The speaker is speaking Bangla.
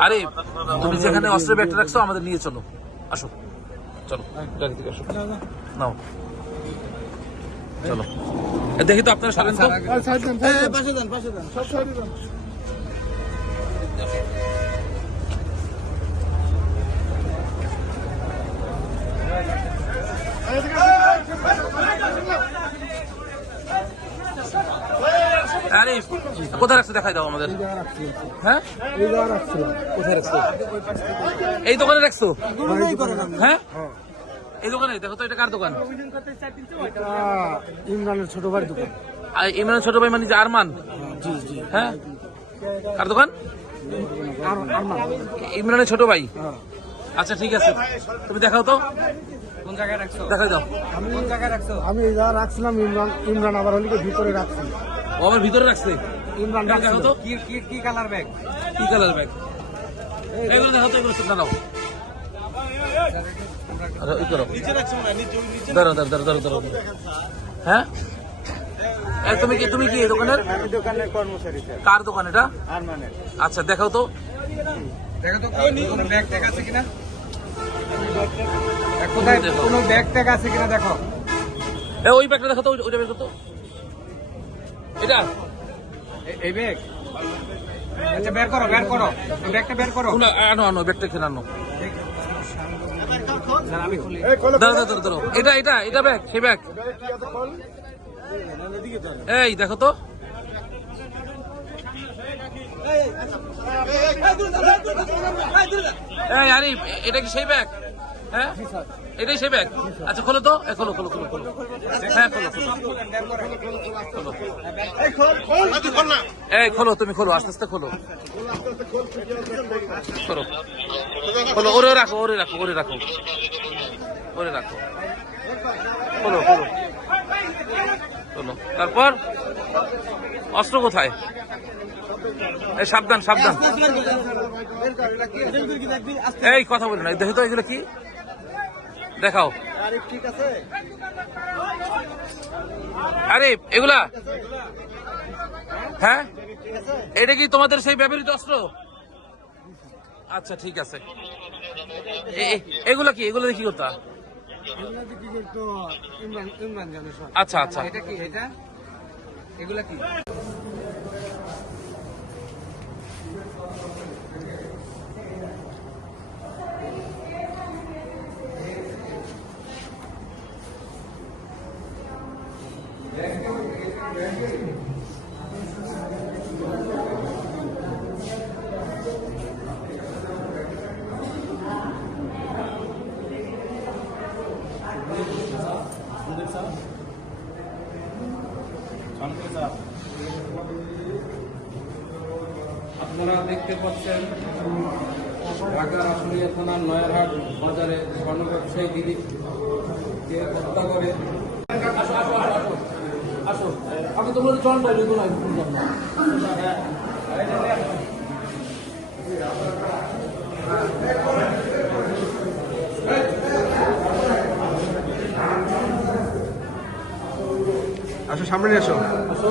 আরে, তুমি যেখানে অস্ত্রের ব্যাগটা রাখছো, আমাদের নিয়ে চলো। আসো। চলো। গাড়ি নাও। চলো। দেখি তো আপনারা সারেন তো। পাশে দেন পাশে দেন সব সাইডে দেন কোথায় রাখছো দেখাই দাও আমাদের। হ্যাঁ? এই কোথায় রাখছো এই দোকানে রাখছো? হ্যাঁ? এই দোকানে? দেখো তো এটা কার দোকান? ইমরানের ছোট ভাই দোকান। আর ইমরান ছোট ভাই মানে যে আরমান? জি জি। হ্যাঁ? কার দোকান? ইমরানের ছোট ভাই? হ্যাঁ। আচ্ছা ঠিক আছে। তুমি দেখাও তো। কোন জায়গায় রাখছো? দেখাই দাও। আমি কোন জায়গায় রাখছো? আমি জায়গা রাখছিলাম ইমরান ইমরান আবার হলিকে ভিতরে রাখছি। ও আমার ভিতরে রাখছে। ইমরান রাখছিল তো। কি কি কি কালার ব্যাগ কি কালার ব্যাগ এগুলো দেখাও তো এগুলো সব দাঁড়াও। আচ্ছা, হ্যাঁ এ, তুমি কি তুমি কি এই দোকানের? আমি দোকানের কর্মচারী কার দোকান এটা? আচ্ছা দেখাও তো। দেখো তো কোনো ব্যাগ ট্যাগ আছে কিনা? এ, কোথায় দেখো। কোনো ব্যাগ ট্যাগ আছে কিনা দেখো। ওই ব্যাগটা দেখাও তো ওই- ওইটা বের করতো এটা এই ব্যাগ আচ্ছা বের করো বের করো ব্যাগটা বের করো? আনো আনো ব্যাগটা আনো দাঁড়া, এটা এটা এটা ব্যাগ সেই ব্যাগ এই দেখো তো এই আরিফ এটা কি সেই ব্যাগ হ্যাঁ? এটাই সেই ব্যাগ আচ্ছা খোলো তো। খোলো খোলো খোলো খোলো। হ্যাঁ খোলো খোলো। এই, খোলো, তুমি খোলো, আস্তে আস্তে খোলো। খোলো। খোলো, ওরে রাখো ওরে রাখো ওরে রাখো। ওরে রাখো। খোলো খোলো। খোলো। তারপর? অস্ত্র কোথায়? এই সাবধান সাবধান। এই, কথা বলি না দেখো তো এগুলো কি? দেখাও। ঠিক আছে আরে এগুলা? হ্যাঁ? এটা কি তোমাদের সেই ব্যবহৃত অস্ত্র? আচ্ছা ঠিক আছে। এগুলা কি? এগুলো কি করতা কি করতো? ইমরান ইমরান জানে সব আচ্ছা আচ্ছা। এটা কি? এগুলা কি? আপনারা দেখতে পাচ্ছেন ঢাকা আশুলিয়া থানার নয়ারহাট বাজারে স্বর্ণ ব্যবসায়ী দিলীপকে হত্যা করে। আসো। আগে তোমরা তো জয়েন পাইলে তোমরা আসো সামনে আসো। আসো।